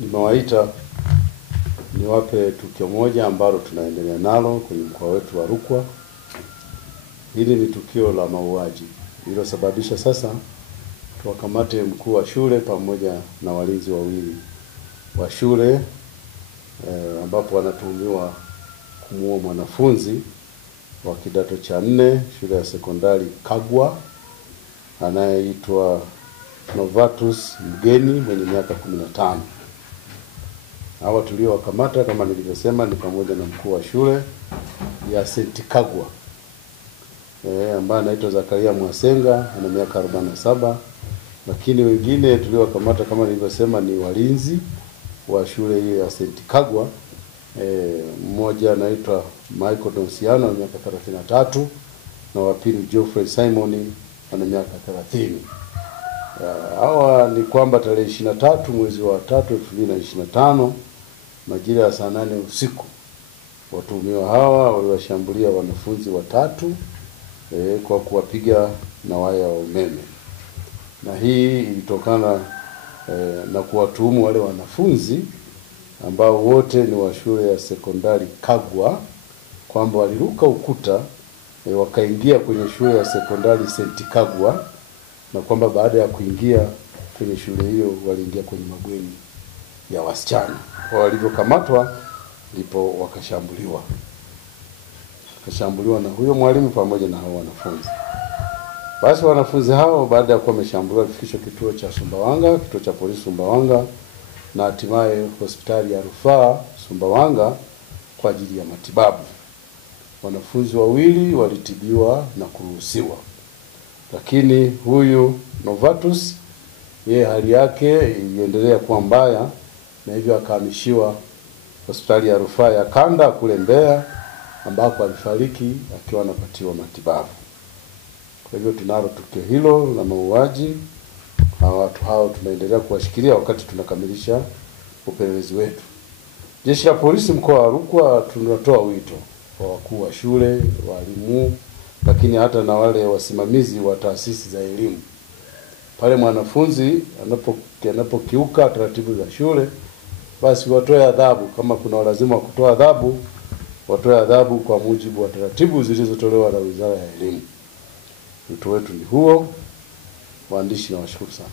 nimewaita niwape tukio moja ambalo tunaendelea nalo kwenye mkoa wetu wa Rukwa. Hili ni tukio la mauaji lililosababisha sasa tuwakamate mkuu wa shule pamoja na walinzi wawili wa shule ambapo wanatuhumiwa kumuua mwanafunzi wa kidato cha 4 shule ya sekondari Kagwa anayeitwa Novatus Mgeni mwenye miaka 15. Hawa tuliowakamata kama nilivyosema ni pamoja na mkuu wa shule ya St. Kagwa ambaye anaitwa Zakaria Mwasenga ana miaka 47, lakini wengine tuliowakamata kama nilivyosema ni walinzi wa shule hiyo ya St. Kagwa. Mmoja anaitwa Michael Donsiano ana miaka 33 na wa pili Geoffrey Simon ana miaka 30. Hawa ni kwamba tarehe 23 mwezi wa 3 2025 majira ya saa 8 usiku watuhumiwa hawa waliwashambulia wanafunzi watatu kwa kuwapiga na waya wa umeme. Na hii ilitokana na kuwatuhumu wale wanafunzi ambao wote ni wa shule ya sekondari Kagwa kwamba waliruka ukuta wakaingia kwenye shule ya sekondari St. Kagwa, na kwamba baada ya kuingia kwenye shule hiyo waliingia kwenye mabweni ya wasichana. Kwa walivyokamatwa ndipo wakashambuliwa na huyo mwalimu pamoja na hao wanafunzi. Basi wanafunzi hao baada ya kuwa wameshambuliwa walifikishwa kituo cha Sumbawanga, kituo cha polisi Sumbawanga, na hatimaye hospitali ya rufaa Sumbawanga kwa ajili ya matibabu. Wanafunzi wawili walitibiwa na kuruhusiwa, lakini huyu Novatus yeye hali yake iliendelea kuwa mbaya na hivyo akahamishiwa hospitali ya rufaa ya Kanda kule Mbeya ambako alifariki akiwa anapatiwa matibabu. Kwa hivyo tunalo tukio hilo la mauaji. Watu hao tunaendelea kuwashikilia wakati tunakamilisha upelelezi wetu. Jeshi la polisi mkoa wa Rukwa tunatoa wito kwa wakuu wa shule, walimu, lakini hata na wale wasimamizi wa taasisi za elimu. Pale mwanafunzi anapokiuka taratibu za shule, basi watoe adhabu. Kama kuna lazima kutoa adhabu, watoe adhabu kwa mujibu wa taratibu zilizotolewa na Wizara ya Elimu. Wito wetu ni huo. Waandishi, nawashukuru sana.